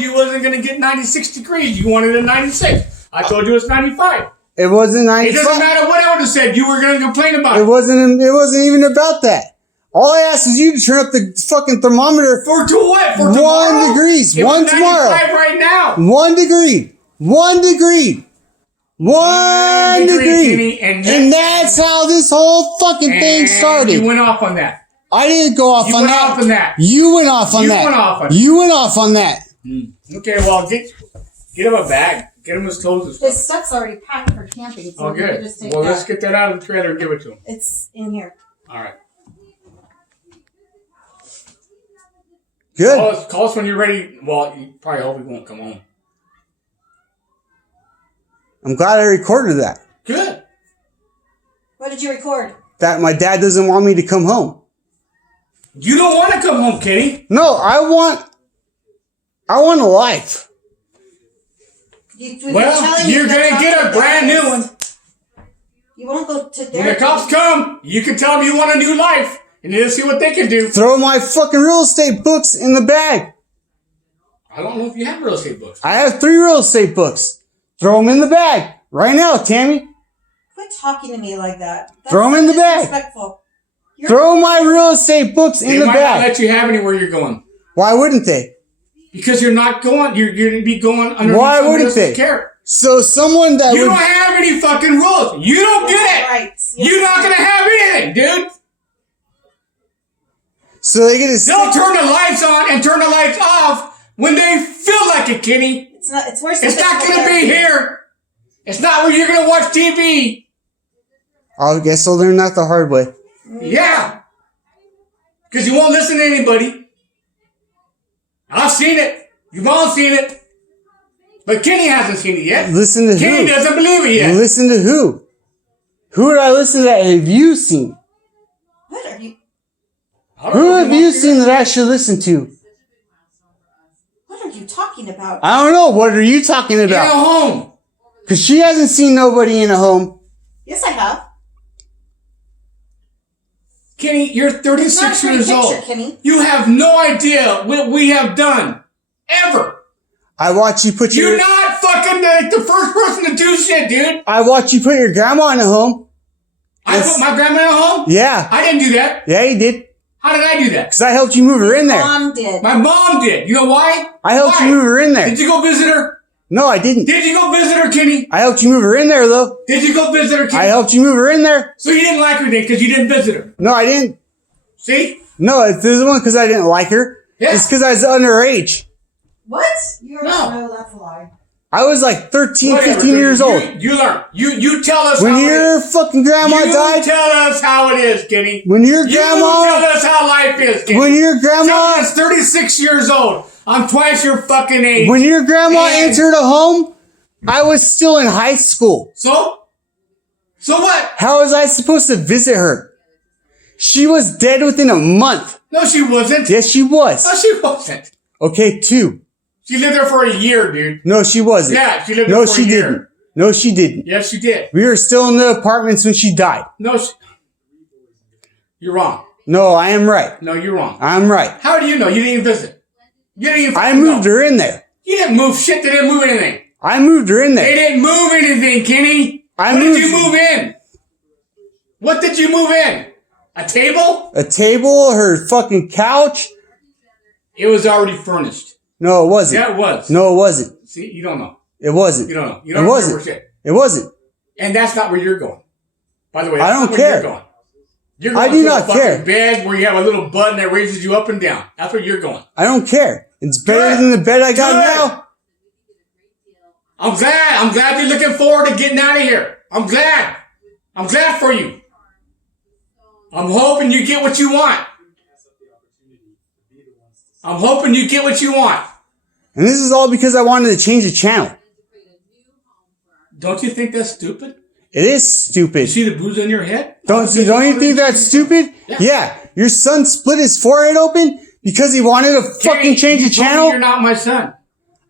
You wasn't going to get 96 degrees. You wanted a 96. I told you it's 95. It wasn't 95. It doesn't matter what I would have said. You were going to complain about it. It wasn't even about that. All I asked is you to turn up the fucking thermometer. For to what? For 1 degrees. It One was tomorrow. 95 right now. 1 degree. 1 degree. 1 degree. And that's how this whole fucking thing started. You went off on that. I didn't go off on that. You went off on that. You went off on You that. went off on You went off on that. Okay, well, get him a bag. Get him his clothes and stuff. His stuff's already packed for camping, so Oh, we can good. just take Well, that. let's get that out of the trailer and give it to him. It's in here. All right. Good. Call us when you're ready. Well, you probably hope he won't come home. I'm glad I recorded that. Good. What did you record? That my dad doesn't want me to come home. You don't want to come home, Kenny. No, I want a life. Well, you're going to get a brand new one. You won't go to When the cops come, you can tell them you want a new life. And you'll see what they can do. Throw my fucking real estate books in the bag. I don't know if you have real estate books. I have 3 real estate books. Throw them in the bag. Right now, Tammy. Quit talking to me like that. That's Throw 'em in the bag. disrespectful. Throw my real estate books in the They might not bag. let you have anywhere you're going. Why wouldn't they? Because you're not going. You're going to be going under Why somebody wouldn't else's they? care. So someone that You would... don't have any fucking rules. You don't get it. Rights. You're not going to have anything, dude. So they get to They'll turn the lights on and turn the lights off when they feel like it, Kenny. It's not. It's worse. It's not going to be here. It's not where you're going to watch TV. I guess I'll learn that the hard way. Yeah. Because you won't listen to anybody. I've seen it. You've all seen it. But Kenny hasn't seen it yet. Listen to Kenny who? doesn't believe it yet. Listen to who? Who would I listen to that have you seen? What are you? Who have you seen that I should listen to? What are you talking about? I don't know. What are you talking In a about? home. Because she hasn't seen nobody in a home. Yes, I have. Kenny, you're It's not a 36 pretty years old. picture, Kenny. You have no idea what we have done. Ever. I watch you put your... You're not fucking the first person to do shit, dude. I watch you put your grandma in a home. I put my grandma in a home? Yeah. I didn't do that. Yeah, you did. How did I do that? Because I helped you move her in there. Mom did. My mom did. You know why? I helped Why? you move her in there. Did you go visit her? No, I didn't. Did you go visit her, Kenny? I helped you move her in there, though. Did you go visit her, Kenny? I helped you move her in there. So you didn't like her then because you didn't visit her. No, I didn't. See? No, it's the one because I didn't like her. Yeah. It's because I was underage. What? You're No. that's a lie. I was like 13, Whatever, 15 years you, old. You learn. You tell us When how it your is. fucking grandma You died, tell us how it is, Kenny. when your You grandma, tell us how life is, Kenny. when your grandma, Someone's 36 years old. I'm twice your fucking age. when your grandma And- entered a home, I was still in high school. So what? How was I supposed to visit her? She was dead within a month. No, she wasn't. Yes, she was. No, she wasn't. Okay, 2. She lived there for a year, dude. No, she wasn't. Yeah, she lived there No, for she a year. didn't. No, she didn't. Yes, she did. We were still in the apartments when she died. No, you're wrong. No, I am right. No, you're wrong. I'm right. How do you know? You didn't even visit. You didn't even I fucking moved know. her in there. You didn't move shit. They didn't move anything. I moved her in They there. didn't move anything, Kenny. I What moved- did you move in? What did you move in? A table? A table, her fucking couch. It was already furnished. No, it wasn't. Yeah, it was. No, it wasn't. See, you don't know. It wasn't. You don't know. You It don't wasn't. remember shit. It wasn't. And that's not where you're going. By the way, I that's don't not where care. You're going. You're I going do to not a fucking care. bed where you have a little button that raises you up and down. That's where you're going. I don't care. It's better Good. than the bed I got Good. now. I'm glad. I'm glad you're looking forward to getting out of here. I'm glad. I'm glad for you. I'm hoping you get what you want. I'm hoping you get what you want. And this is all because I wanted to change the channel. Don't you think that's stupid? It is stupid. You see the booze on your head? Don't you think that's stupid? Yeah. Your son split his forehead open because he wanted to fucking change the You told me channel? You're not my son.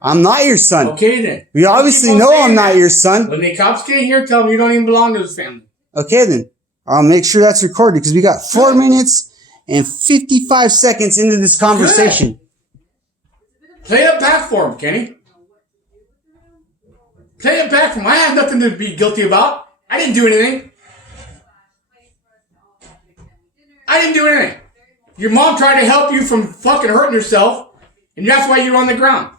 I'm not your son. Okay then. We obviously Keep on know saying I'm not that. your son. When the cops get here, tell them you don't even belong to this family. Okay then. I'll make sure that's recorded because we got 4 minutes and 55 seconds into this conversation. Play it back for him, Kenny. Play it back for him. I have nothing to be guilty about. I didn't do anything. I didn't do anything. Your mom tried to help you from fucking hurting herself, and that's why you're on the ground.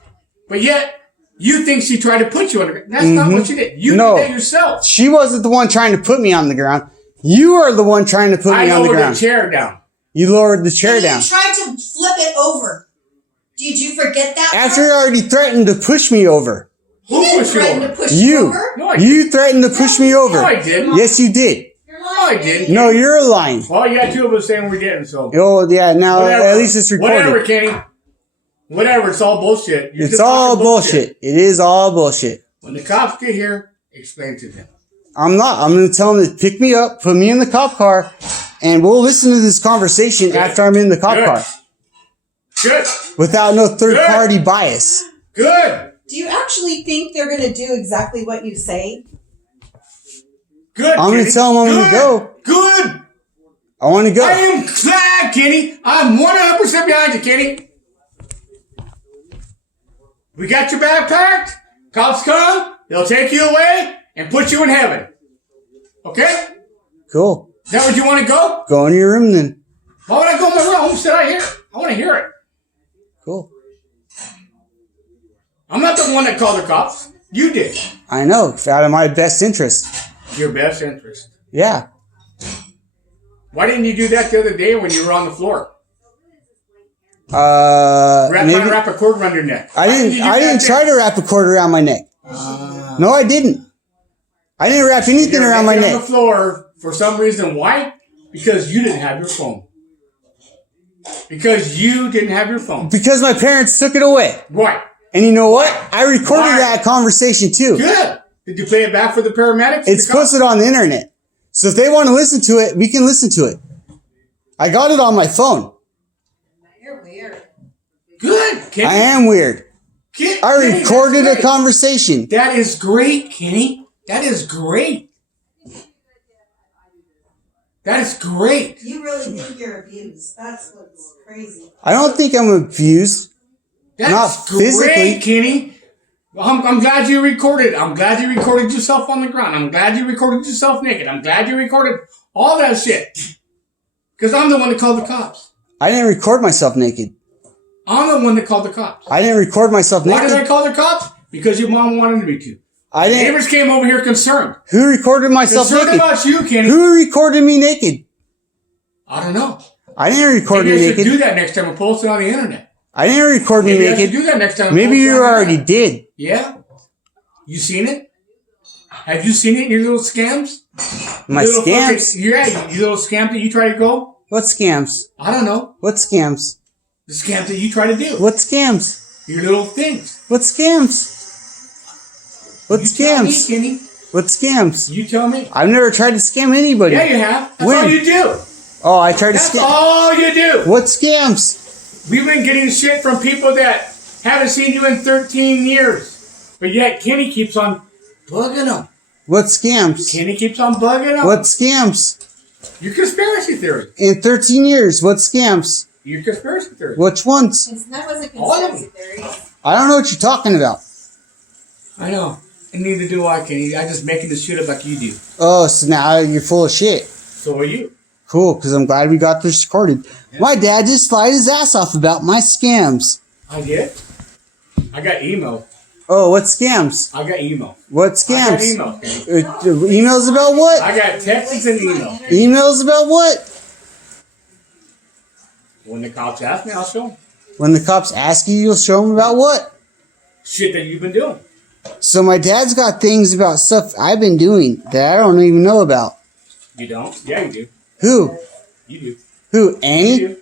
But yet, you think she tried to put you on the ground. That's not what she did. You did that yourself. She wasn't the one trying to put me on the ground. You are the one trying to put me on the ground. I lowered the chair down. You lowered the chair down. You tried to flip it over. Did you forget that? After you already threatened to push me over. Who pushed you threatened over? to push You. over? No, I didn't. You threatened to push me over. No, I didn't. Yes, you did. You're No, I lying. didn't. No, you're lying. Well, you got two of us saying we didn't, so. Oh, yeah, now Whatever. at least it's recorded. Whatever, Kenny. Whatever, it's all bullshit. You're It's just all talking bullshit. It is all bullshit. When the cops get here, explain to them. I'm not. I'm going to tell them to pick me up, put me in the cop car, and we'll listen to this conversation Good. after I'm in the cop Good. car. Good. Without no third Good. party bias. Good. Do you actually think they're going to do exactly what you say? Good. I'm going Kenny. to tell them I'm going to go. Good. I want to go. I am glad, Kenny. I'm 100% behind you, Kenny. We got your bag packed. Cops come. They'll take you away and put you in heaven. Okay? Cool. Is that where you want to go? Go in your room then. Why would I go in my room? Sit out here. I want to hear it. Cool. I'm not the one that called the cops. You did. I know. It's out of my best interest. Your best interest. Yeah. Why didn't you do that the other day when you were on the floor? Maybe. Trying to wrap a cord around your neck. I Why did didn't. you do I that didn't then? try to wrap a cord around my neck. No, I didn't. I didn't wrap anything You're around my naked on neck. the floor for some reason. Why? Because you didn't have your phone. Because you didn't have your phone. Because my parents took it away. Right. And you know what? I recorded Why? that conversation too. Good. Did you play it back for the paramedics? It's The cops? posted on the internet. So if they want to listen to it, we can listen to it. I got it on my phone. You're weird. Good. Kenny. I am weird. Kenny, I that's recorded a great. conversation. That is great, Kenny. That is great. That is great. You really think you're abused. That's what's crazy. I don't think I'm abused. That's Not great, physically. Kenny. I'm glad you recorded. I'm glad you recorded yourself on the ground. I'm glad you recorded yourself naked. I'm glad you recorded all that shit. Because I'm the one that called the cops. I didn't record myself naked. I'm the one that called the cops. I didn't record myself Why did I naked. call the cops? Because your mom wanted me to. I didn't. Neighbors came over here concerned. Who recorded myself Concerned naked? about you, Kenny. Who recorded me naked? I don't know. I didn't record Maybe me I should naked. do that next time and post it on the internet. I didn't record me Maybe I should naked. do that next time. And Maybe post it you on the already internet. did. Yeah? You seen it? Have you seen it in your little scams? My Your little scams? fucking- yeah, you little scam that you try to go? What scams? I don't know. What scams? The scams that you try to do. What scams? Your little things. What scams? What You tell me, scams? Kenny. What scams? You tell me. I've never tried to scam anybody. Yeah, you have. That's When? all you do. Oh, I tried to That's scam. all you do. What scams? We've been getting shit from people that haven't seen you in 13 years. But yet Kenny keeps on bugging them. What scams? Kenny keeps on bugging them. What scams? Your conspiracy theory. In 13 years, what scams? Your conspiracy theory. Which ones? That wasn't All of conspiracy theory. I don't know what you're talking about. I know. And neither do I, Kenny. I'm just making this shit up like you do. Oh, so now you're full of shit. So are you. Cool, because I'm glad we got this recorded. My dad just lied his ass off about my scams. I did. I got email. Oh, what scams? I got email. What I got scams? email, Kenny. Emails about what? I got texts and email. Emails about what? When the cops ask me, I'll show them. When the cops ask you, you'll show them about what? Shit that you've been doing. So my dad's got things about stuff I've been doing that I don't even know about. You don't? Yeah, you do. Who? You do. Who? You Annie? do.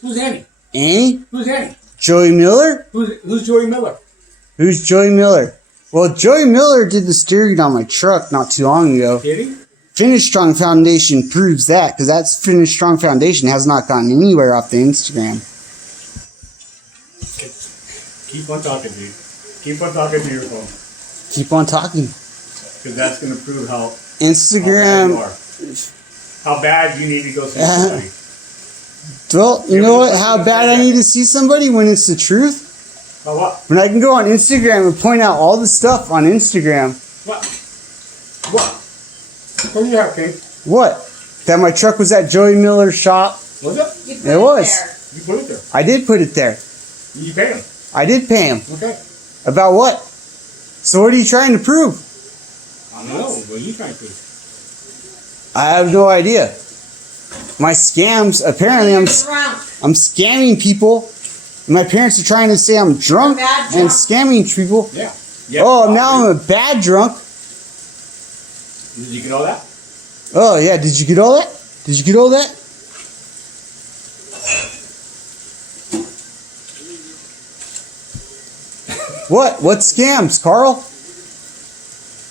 Who's Annie? Annie? Who's Annie? Joey Miller? Who's Joey Miller? Who's Joey Miller? Well, Joey Miller did the steering on my truck not too long ago. Did he? Finish Strong Foundation proves that, because that Finish Strong Foundation has not gotten anywhere off the Instagram. Keep on talking, dude. Keep on talking to your phone. Keep on talking. Because that's going to prove how bad Instagram. you are. How bad you need to go see somebody. Well, you know what? How bad I need to see somebody when it's the truth? Oh, what? When I can go on Instagram and point out all the stuff on Instagram. What? What? What do you have, King? What? That my truck was at Joey Miller's shop. Was it? You put It was. there. You put it there. I did put it there. You paid him. I did pay him. Okay. About what? So what are you trying to prove? I don't know. What are you trying to do? I have no idea. My scams, apparently You're drunk. I'm scamming people. My parents are trying to say I'm drunk Bad and drunk. scamming people. Yeah. Yeah. Oh, now I'm a bad drunk. Did you get all that? Oh, yeah. Did you get all that? Did you get all that? What? What scams, Carl?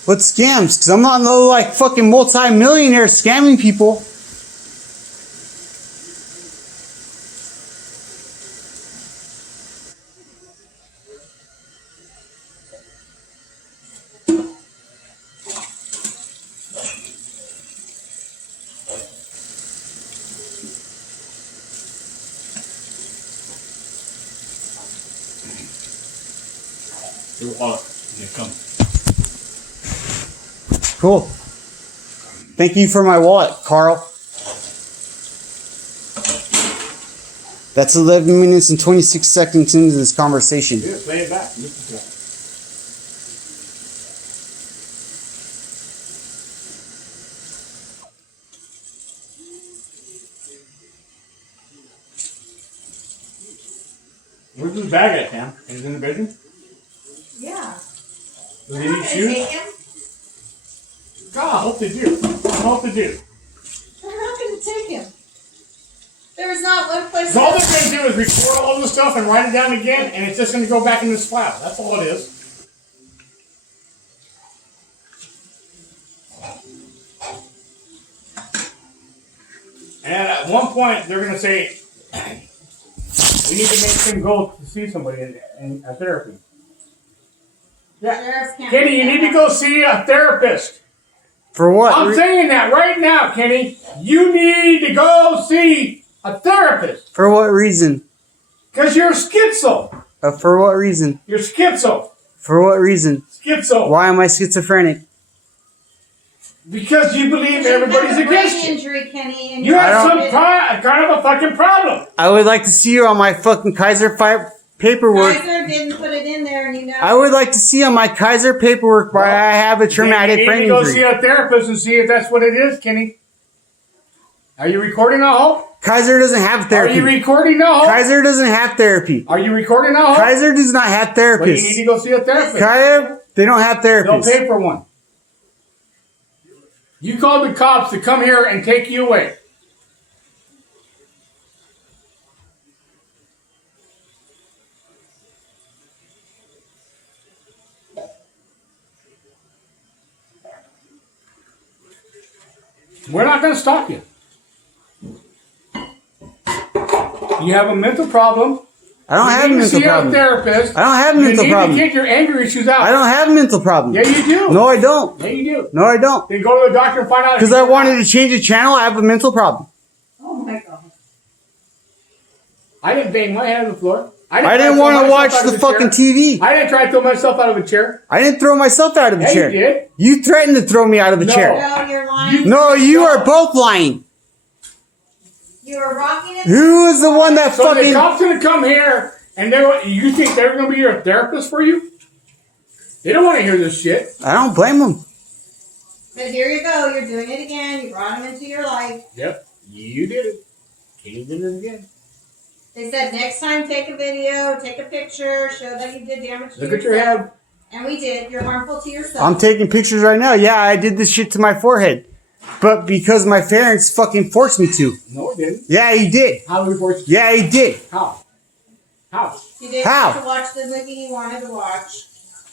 What scams? Because I'm not no like fucking multi-millionaire scamming people. Your wallet. Here, come. Cool. Thank you for my wallet, Carl. That's 11 minutes and 26 seconds into this conversation. Just lay it back. Listen to it. Where's the bag at, Tam? Is it in the bedroom? Yeah. Do they I'm need not gonna shoes? take him. God, I hope they do. I hope they do. I'm not gonna take him. There is not one place. So all they're going to do is record all this stuff and write it down again, and it's just going to go back in this file. That's all it is. And at one point, they're going to say, we need to make him go to see somebody in a therapy. Yeah. Sheriff can't Kenny, do you that. need to go see a therapist. For what? I'm saying that right now, Kenny. You need to go see a therapist. For what reason? Because you're schizo. For what reason? You're schizo. For what reason? Schizo. Why am I schizophrenic? Because you believe You everybody's have a brain against you. injury, Kenny, and You you're have some stupid. kind of a fucking problem. I would like to see you on my fucking Kaiser paperwork. Kaiser didn't put it in there, and you know. I would like to see on my Kaiser paperwork why I have a traumatic you brain need to go see injury. a therapist and see if that's what it is, Kenny. Are you recording now, Hope? Kaiser doesn't have Are you therapy. recording now, Hope? Kaiser doesn't have therapy. Are you recording now, Hope? Kaiser does not have Well, you need to therapists. go see a therapist. Kaiser, they don't have They'll therapists. pay for one. You called the cops to come here and take you away. We're not going to stop you. You have a mental problem. I don't have a You need to mental see a problem. therapist. I don't have a mental You need problem. to get your anger issues out. I don't have a mental problem. Yeah, you do. No, I don't. Yeah, you do. No, I don't. Then go to the doctor and find out. if Because you I can- wanted to change the channel, I have a mental problem. Oh my god. I didn't bang my head on the floor. I try didn't throw want to myself watch out of the fucking chair. TV. I didn't try to throw myself out of a chair. I didn't throw myself out of the Yeah, chair. you did. You threatened to throw me out of the No. chair. No, you're lying. No, you are both lying. You were rocking it. Who is the one that So the fucking... cops gonna come here and you think they're gonna be your therapist for you? They don't want to hear this shit. I don't blame them. But here you go. You're doing it again. You brought him into your life. Yep, you did it. Katie did it again. They said next time take a video, take a picture, show that you did damage to Look at your yourself. head. And we did. You're harmful to yourself. I'm taking pictures right now. Yeah, I did this shit to my forehead. But because my parents fucking forced me to. No, it didn't. Yeah, he did. How do we force you? Yeah, he did. How? How? You didn't How? have to watch the movie you wanted to watch.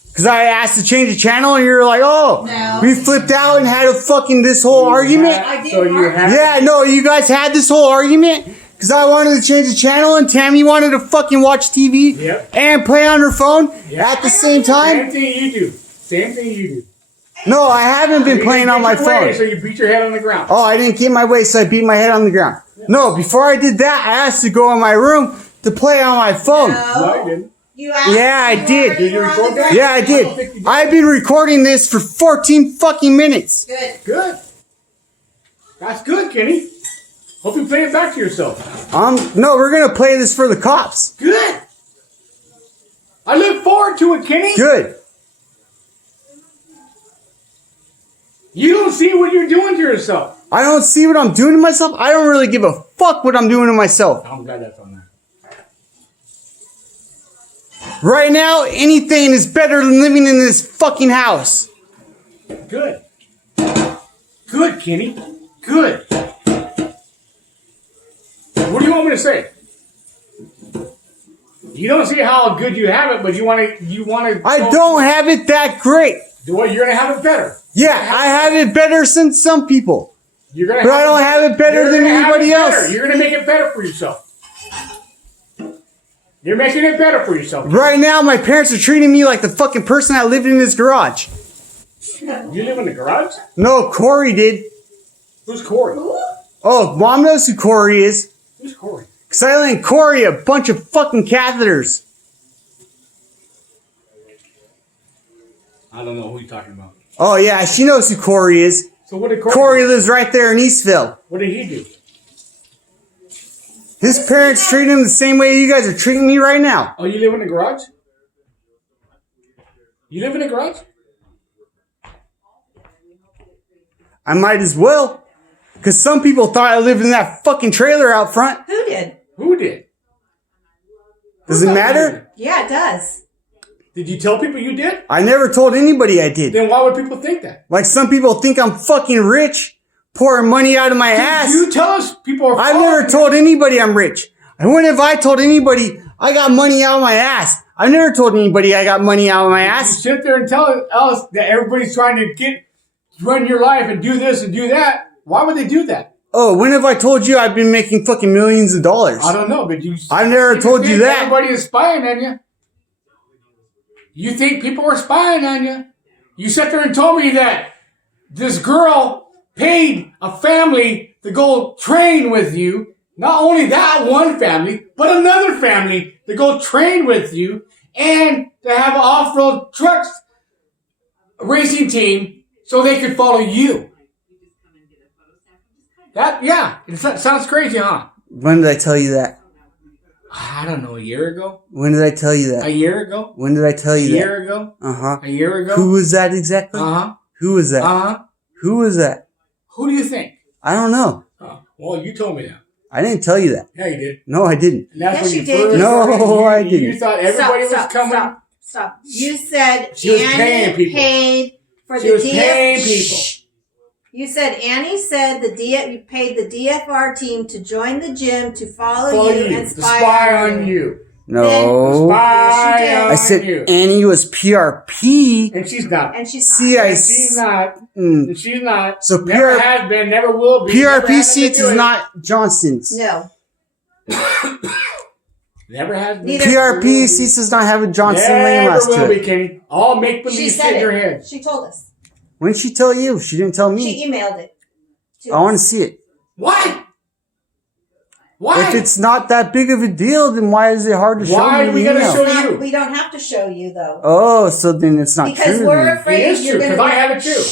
Because I asked to change the channel and you're like, oh, No. we flipped out and had a fucking this whole argument. I did So you argue. have. Yeah, no, you guys had this whole argument because I wanted to change the channel and Tammy wanted to fucking watch TV Yep. and play on her phone Yep. at the same time. Same thing you do. Same thing you do. No, I haven't been You playing didn't on my get your way, phone. So you beat your head on the ground. Oh, I didn't get my way, so I beat my head on the ground. No, before I did that, I asked to go in my room to play on my phone. No, you didn't. You asked Yeah, I me did. where Did you you were on record the that? ground. Yeah, I did. I've been recording this for 14 fucking minutes. Good. Good. That's good, Kenny. Hope you play it back to yourself. No, we're gonna play this for the cops. Good. I look forward to it, Kenny. Good. You don't see what you're doing to yourself. I don't see what I'm doing to myself. I don't really give a fuck what I'm doing to myself. I'm glad that's on there. Right now, anything is better than living in this fucking house. Good. Good, Kenny. Good. What do you want me to say? You don't see how good you have it, but you want to. I don't have it that great. Well, you're gonna have it better. Yeah, I have it better than some people. You're gonna. But I don't have it better you're than gonna have anybody it better. else. You're gonna make it better for yourself. You're making it better for yourself. Right now, my parents are treating me like the fucking person that lived in this garage. You live in the garage? No, Corey did. Who's Corey? Oh, Mom knows who Corey is. Who's Corey? Because I lent Corey a bunch of fucking catheters. I don't know who you're talking about. Oh, yeah, she knows who Corey is. So what did Corey? Corey lives right there in Eastville. What did he do? His parents treat him the same way you guys are treating me right now. Oh, you live in the garage? You live in the garage? I might as well. Because some people thought I lived in that fucking trailer out front. Who did? Who did? Does it matter? Yeah, it does. Did you tell people you did? I never told anybody I did. Then why would people think that? Like some people think I'm fucking rich, pouring money out of my ass. You tell us people are. I've never told anybody I'm rich. And when have I told anybody I got money out of my ass? I've never told anybody I got money out of my You ass. sit there and tell us that everybody's trying to run your life and do this and do that. Why would they do that? Oh, when have I told you I've been making fucking millions of dollars? I don't know, but you. I've never told you think that. Everybody is spying on you. You think people are spying on you? You sat there and told me that this girl paid a family to go train with you. Not only that one family, but another family to go train with you and to have an off-road trucks racing team so they could follow you. It sounds crazy, huh? When did I tell you that? I don't know, a year ago? When did I tell you A that? year ago? When did I tell you A that? year ago? Uh-huh. A year ago? Who was that exactly? Uh-huh. Who was that? Uh-huh. Who was that? Who do you think? I don't know. Oh, well, you told me that. I didn't tell you that. Yeah, you did. No, I didn't. And that's Yes, when you you did. first No, started, I you didn't. thought everybody was coming. Stop. You said She was Annie paying people. paid for She the was paying people. Shh. You said Annie said you paid the DFR team to join the gym to follow you and to spy on you. No. Spy Yes, you did. on I said you. Annie was PRP. And she's not. And she's See, not. I And she's not. Mm. And she's not. So never PR has been, never will be. never PRP has seats been is doing not Johnston's. No. it. Never has been. Neither- PRP seats does not have a Johnston name Never last will to be, it. Kenny. All make She believe said shit in your it. head. She told us. When did she tell you? She didn't tell me. She emailed it. to I want us. to see it. Why? Why? If it's not that big of a deal, then why is it hard to show Why me do we the gotta email? show Not- you? we don't have to show you though. Oh, so then it's not Because true. we're then. afraid It is you're true, going 'cause I have it too.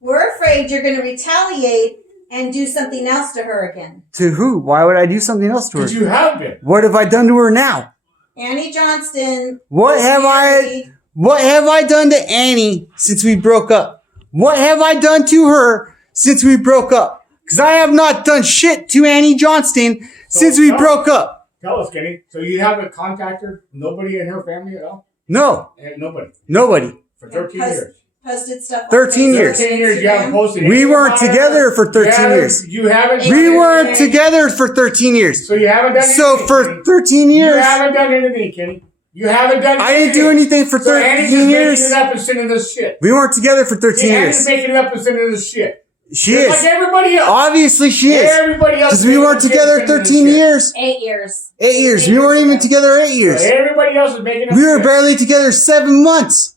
We're afraid you're going to retaliate and do something else to her again. To who? Why would I do something else to her? Because you have been. What have I done to her now? Annie Johnston. What was have married- What have I done to Annie since we broke up? What have I done to her since we broke up? Because I have not done shit to Annie Johnston since we no. broke up. Tell us, Kenny. So you haven't contacted her? Nobody in her family at all? No, And nobody. nobody. For 13 Post- years. Posted stuff. on 13 Facebook, years. 13 years you haven't Instagram. posted We anything weren't about her? together for 13 You haven't- years. You haven't. We done weren't anything. together for 13 years. So you haven't done anything. So for Kenny. 13 You years, haven't done anything, Kenny. You haven't done anything. I didn't do anything for So Annie's 13 just years. making it up and sending us shit. We weren't together for 13 Annie's years. making it up and sending us shit. She Just is. like everybody else. Obviously she is. Everybody else. Because we making weren't up shit together and sending us 13 shit. years. 8 years. 8 years. We weren't even together 8 years. So everybody else is making up We were shit. barely together 7 months.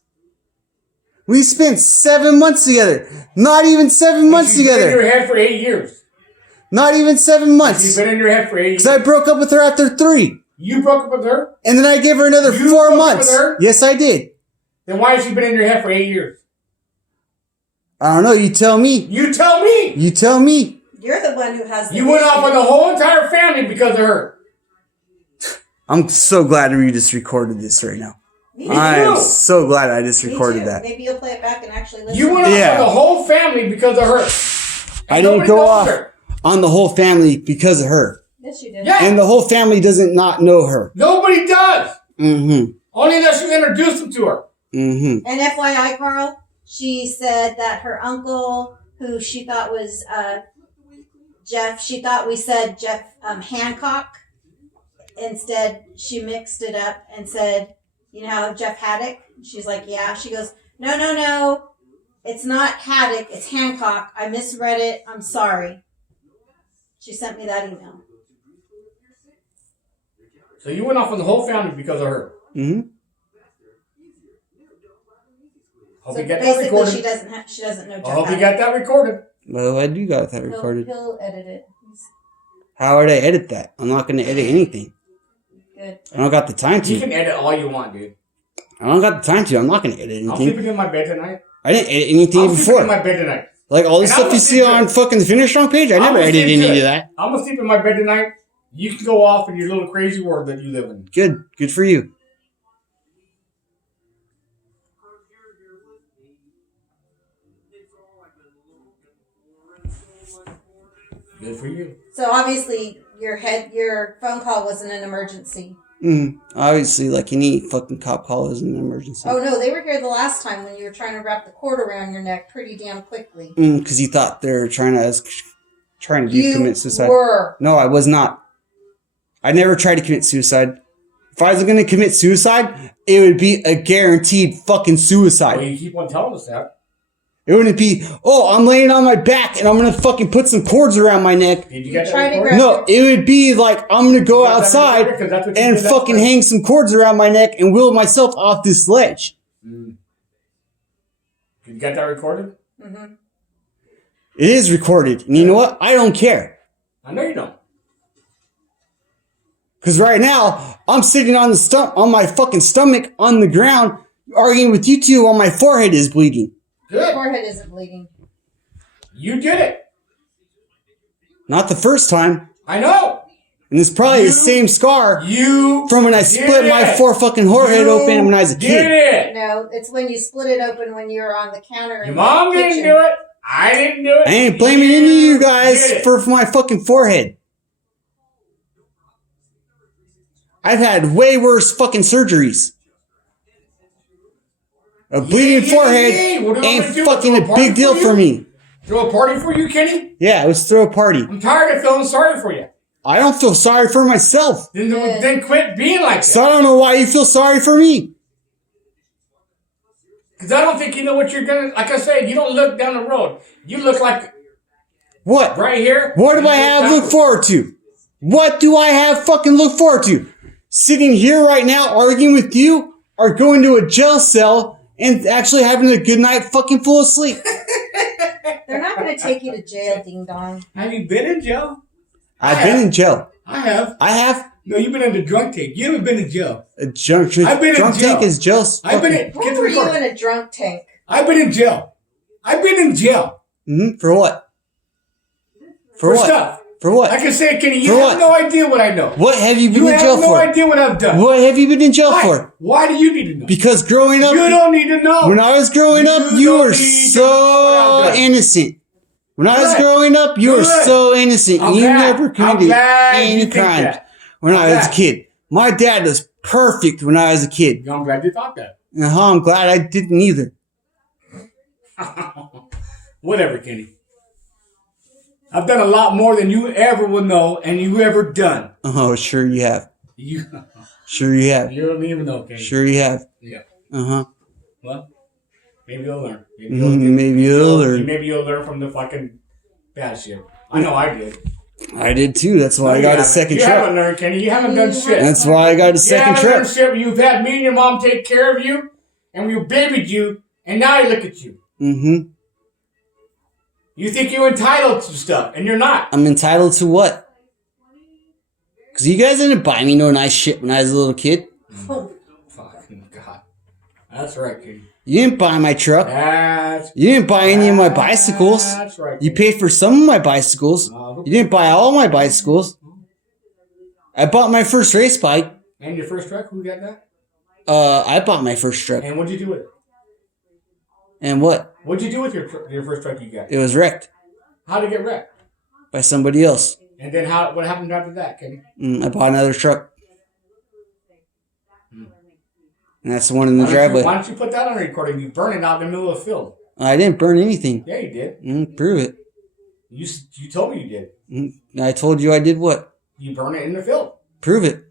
We spent 7 months together. Not even 7 months She's been in together. your head for 8 years. Not even 7 She's months. been in your head for 8 years. Because I broke up with her after 3. You broke up with her? And then I gave her another You 4 broke up months. with her? Yes, I did. Then why has she been in your head for 8 years? I don't know. You tell me. You tell me. You tell me. You're the one who has the You went issue. off on the whole entire family because of her. I'm so glad we just recorded this right now. Me too. I am so glad I just Me recorded too. that. Maybe you'll play it back and actually listen. You went off Yeah. on the whole family because of her. I And didn't nobody go knows off her. on the whole family because of her. Yes, you did. Yeah. And the whole family doesn't not know her. Nobody does. Mm-hmm. Only unless you introduce them to her. Mm-hmm. And FYI, Carl, she said that her uncle, who she thought was Jeff, she thought we said Jeff Hancock. Instead, she mixed it up and said, you know, Jeff Haddock. She's like, yeah. She goes, no. It's not Haddock. It's Hancock. I misread it. I'm sorry. She sent me that email. So you went off on the whole family because of her. Mm-hmm. Hope So you got that basically, recorded. she doesn't know Jeff I hope you Haddock. got that recorded. Well, I do got that recorded. He'll edit it. How would I edit that? I'm not going to edit anything. Good. I don't got the time You to. can edit all you want, dude. I don't got the time to. I'm not going to edit I'm anything. sleeping in my bed tonight. I didn't edit anything I'm sleeping before. in my bed tonight. Like all this And I'm stuff you gonna see sleep on good. fucking the Finish Strong page, I I'm never gonna edited sleep any good. of that. I'm gonna sleep in my bed tonight. You can go off in your little crazy world that you live in. Good. Good for you. Good for you. So obviously, your phone call wasn't an emergency. Obviously, like any fucking cop call is an emergency. Oh no, they were here the last time when you were trying to wrap the cord around your neck pretty damn quickly. Because you thought they were trying to You commit suicide. were. No, I was not. I never tried to commit suicide. If I was going to commit suicide, it would be a guaranteed fucking suicide. Well, you keep on telling us that. It wouldn't be, oh, I'm laying on my back and I'm going to fucking put some cords around my neck. Did you get that Try to recorded? grab- No, it would be like, I'm going to go You got that outside recorded? 'Cause that's what you and did last fucking time. hang some cords around my neck and wheel myself off this ledge. You got that recorded? Mm-hmm. It is recorded. And you know what? I don't care. I know you don't. Because right now, I'm sitting on on my fucking stomach on the ground, arguing with you two while my forehead is bleeding. Good. Forehead isn't bleeding. You did it. Not the first time. I know. And it's probably You- the same scar You from when I did split my it. fucking forehead You open when I was a did kid. it. No, it's when you split it open when you were on the counter. Your mom didn't do it. I didn't do it. I ain't blaming any of you guys did it. for my fucking forehead. I've had way worse fucking surgeries. A bleeding Yeah. forehead What do you ain't want me to do? fucking Throw a a party big deal for for you? me. Throw a party for you, Kenny? Yeah, let's throw a party. I'm tired of feeling sorry for you. I don't feel sorry for myself. Then quit being like So that. I don't know why you feel sorry for me. Because I don't think you know what you're going to... Like I said, you don't look down the road. You look like What? right here. What do You I have back- look forward to? What do I have fucking look forward to? Sitting here right now arguing with you or going to a jail cell and actually having a good night fucking full of sleep? They're not going to take you to jail, ding dong. Have you been in jail? I've been in jail. I have. I have No, you've been in the drunk tank. You haven't been in jail. a drunk I've been in drunk jail. tank is jail. I've been in... Where were you in a drunk tank? I've been in jail. I've been in jail. For what? For what? stuff. For what? I can say it, Kenny. You For have what? no idea what I know. What have you been You in have jail no for? idea what I've done. What have you been in jail Why? for? Why do you need to know? Because growing up, You don't need to know. when I was growing up, You you don't were need to know so what I've done. innocent. When I was Good. growing up, you were Good. so innocent. I'm You glad. never I'm committed glad you any think crimes that. when I was a glad. kid. My dad was perfect when I was a kid. I'm glad you thought that. I'm glad I didn't either. Whatever, Kenny. I've done a lot more than you ever will know and you ever done. Oh, sure you have. You Sure you have. you don't even know, Kenny. Sure you have. Yeah. Uh-huh. Well, maybe you'll learn. Maybe you'll learn. Maybe you'll learn from the fucking bad shit. I know I did. I did too. That's why I You got a haven't. second You haven't truck. learned, Kenny. You haven't done shit. That's why I got a You second haven't learned truck. shit. You've had me and your mom take care of you, and we babied you, and now you look at you. Mm-hmm. You think you're entitled to stuff, and you're not. I'm entitled to what? Because you guys didn't buy me no nice shit when I was a little kid. Oh, Fucking God. That's right, Kitty. You didn't buy my truck. That's You didn't buy any of my bicycles. That's right. You paid for some of my bicycles. You didn't buy all my bicycles. I bought my first race bike. And your first truck? Who got that? I bought my first truck. And what'd you do with it? And what? What'd you do with your first truck you got? It was wrecked How'd it get wrecked? by somebody else. And then what happened after that, Kenny? I bought another truck. And that's the one in the driveway. Why don't you put that on recording? You burn it out in the middle of the field. I didn't burn anything. Yeah, you did. Prove it. You told me you did. I told you I did what? You burn it in the field. Prove it.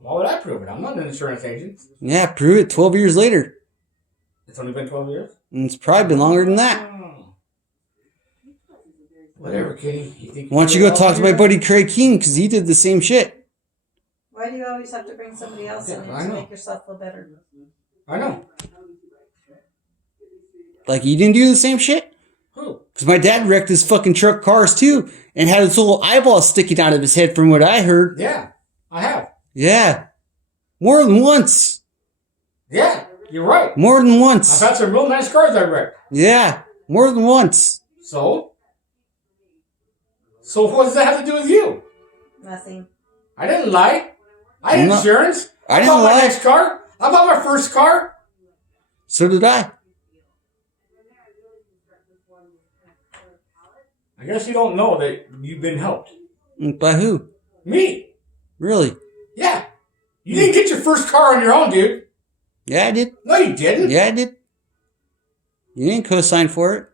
Why would I prove it? I'm not an insurance agent. Yeah, prove it 12 years later. It's only been 12 years? And it's probably been longer than that. Oh. Whatever, Kitty. Why don't you go talk to my buddy Craig King, because he did the same shit. why do you always have to bring somebody else in I to know. make yourself feel better? I know. Like, you didn't do the same shit? Who? Because my dad wrecked his fucking truck cars, too, and had his little eyeball sticking out of his head from what I heard. Yeah, I have. Yeah. More than once. Yeah, you're right. More than I've once. had some real nice cars I wrecked. Yeah. More than once. So? So what does that have to do with you? Nothing. I didn't lie. I had No, insurance. I didn't bought lie. my next car. I bought my first car. So did I. I guess you don't know that you've been helped. By who? Me. Really? Yeah. You didn't get your first car on your own, dude. Yeah, I did. No, you didn't. Yeah, I did. You didn't co-sign for it.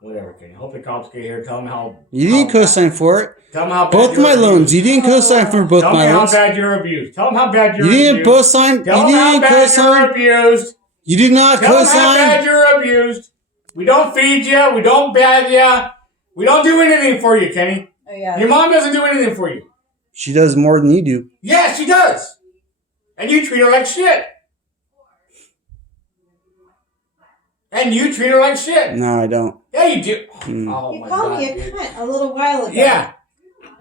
Whatever, Kenny. Hope the cops get here. Tell them how... You didn't co-sign for it. Tell them how bad Both you're my abused. loans. You didn't co-sign for both Tell my them how loans. bad you're abused. Tell them how bad you're You abused. didn't co-sign. Tell You them how didn't bad you're co-sign. abused. You did not Tell them how bad co-sign. you're abused. We don't feed you. We don't bathe you. We don't do anything for you, Kenny. Oh yeah. Your mom doesn't do anything for you. She does more than you do. Yeah, she does. And you treat her like shit. And you treat her like shit. No, I don't. Yeah, you do. Mm. Oh, You my called God, me a dude. cunt a little while ago. Yeah.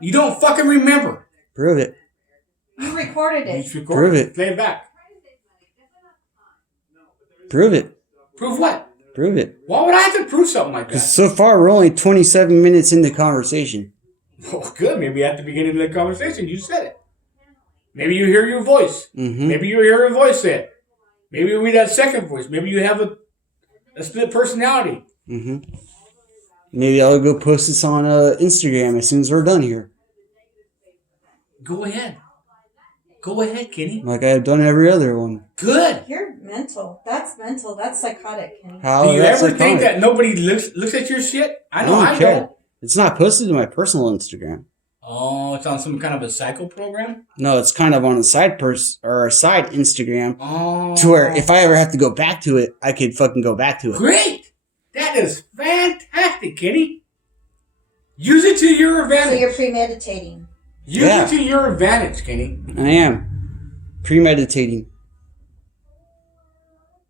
You don't fucking remember. Prove it. You recorded You it. just record Prove it. Play it back. Prove it. Prove what? Prove it. Why would I have to prove something like that? Because so far we're only 27 minutes into conversation. Oh, good. Maybe at the beginning of the conversation you said it. Maybe you hear your voice. Mm-hmm. Maybe you hear your voice say it. Maybe you read that second voice. Maybe you have a split personality. Mm-hmm. Maybe I'll go post this on Instagram as soon as we're done here. Go ahead. Go ahead, Kenny. Like I've done every other one. Good. You're mental. That's mental. That's psychotic, Kenny. How? Do you That's ever think iconic. that nobody looks at your shit? I know I care. don't. It's not posted to my personal Instagram. Oh, it's on some kind of a psycho program? No, it's kind of on a side or a side Instagram Oh. to where if I ever have to go back to it, I could fucking go back to it. Great! That is fantastic, Kenny. Use it to your So advantage. you're premeditating. Use Yeah. it to your advantage, Kenny. I am premeditating.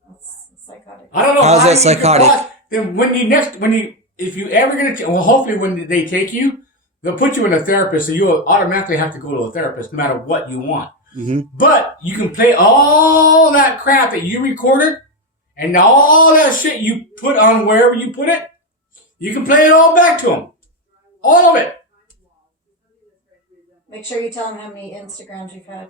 That's psychotic. I don't know How's how that you could psychotic? Then if you ever gonna, well, hopefully when they take you, they'll put you in a therapist, so you'll automatically have to go to a therapist no matter what you want. Mm-hmm. But you can play all that crap that you recorded and all that shit you put on wherever you put it. You can play it all back to them. All of it. Make sure you tell them how many Instagrams you've had.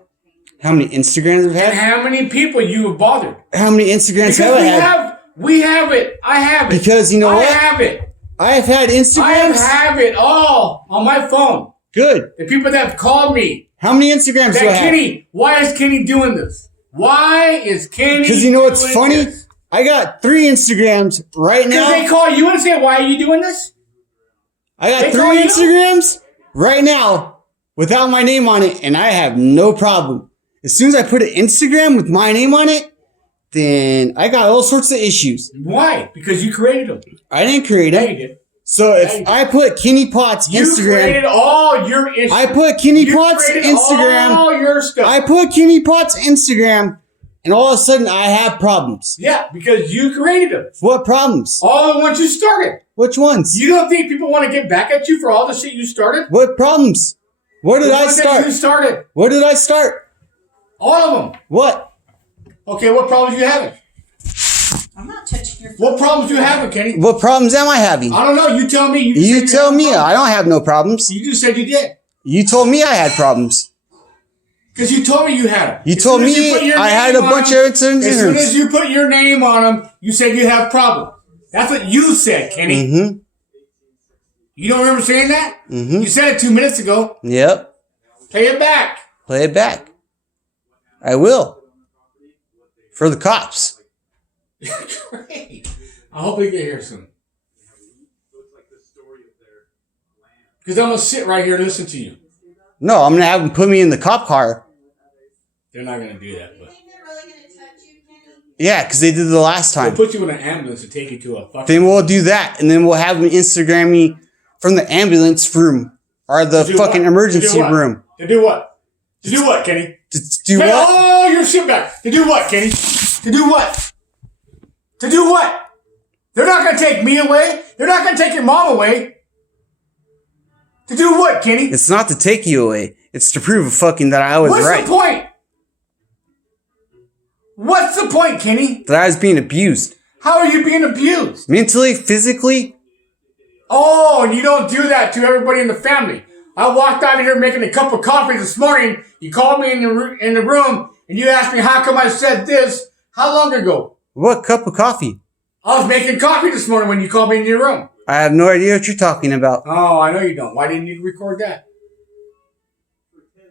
How many Instagrams I've And had? how many people you have bothered. How many Instagrams Because have I had? we have it. I have it. Because you know I what? have it. I've had I Instagrams. have it all on my phone. Good. The people that have called me. How many Instagrams do I That have? Kenny, why is Kenny doing this? Why is Kenny Because you know what's doing funny? this? I got 3 Instagrams right Because they now. call you and say, why are you doing this? I got they 3 call you? Instagrams right now without my name on it, and I have no problem. As soon as I put an Instagram with my name on it, then I got all sorts of issues. Why? Because you created them. I didn't create Yeah, it. you did. So Yeah, you if did. I put Kenny Potts You created Instagram, all your issues. I put Kenny You Potts created Instagram, all your stuff. I put Kenny Potts Instagram, and all of a sudden I have problems. Yeah, because you created them. What problems? All the ones you started. Which ones? You don't think people want to get back at you for all the shit you started? What problems? Where did The I ones that start? You started. Where did I start? All of them. What? Okay, what problems you having? I'm not touching your phone. What problems you having, Kenny? What problems am I having? I don't know. You tell me. You said tell had me. problems. I don't have no problems. You just said you did. You told me I had problems. Because you told me you had them. You told me I had a bunch of incidents. As soon as you put your name on them, you said you have problems. That's what you said, Kenny. Mm-hmm. You don't remember saying that? Mm-hmm. You said it 2 minutes ago. Yep. Play it back. Play it back. I will. For the cops. Great. I hope we get here soon. Because I'm going to sit right here and listen to you. No, I'm going to have them put me in the cop car. They're not going to do that. But You think they're really going to touch you, Kenny? Yeah, because they did the last they'll time. put you in an ambulance and take you to a fucking... Then we'll do that, and then we'll have them Instagram me from the ambulance room or the To do fucking what? emergency To do what? room. To do what? To do what, Kenny? To do Hey, what? oh, your shit back. To do what, Kenny? To do what? To do what? They're not going to take me away. They're not going to take your mom away. To do what, Kenny? It's not to take you away. It's to prove fucking that I was What's right. the point? What's the point, Kenny? That I was being abused. How are you being abused? Mentally, physically. Oh, and you don't do that to everybody in the family. I walked out of here making a cup of coffee this morning. You called me in the room, and you asked me how come I said this. How long ago? What cup of coffee? I was making coffee this morning when you called me in your room. I have no idea what you're talking about. Oh, I know you don't. Why didn't you record that?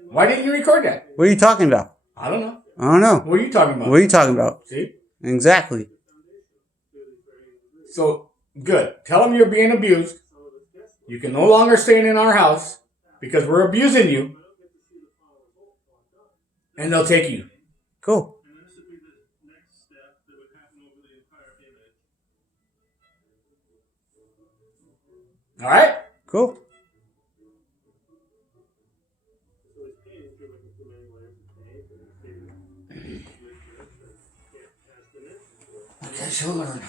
Why didn't you record that? What are you talking about? I don't know. I don't know. What are you talking about? What are you talking about? See? Exactly. So, good. Tell them you're being abused. You can no longer stay in our house because we're abusing you. And they'll take you. Cool. All right? Cool. Okay, she'll learn.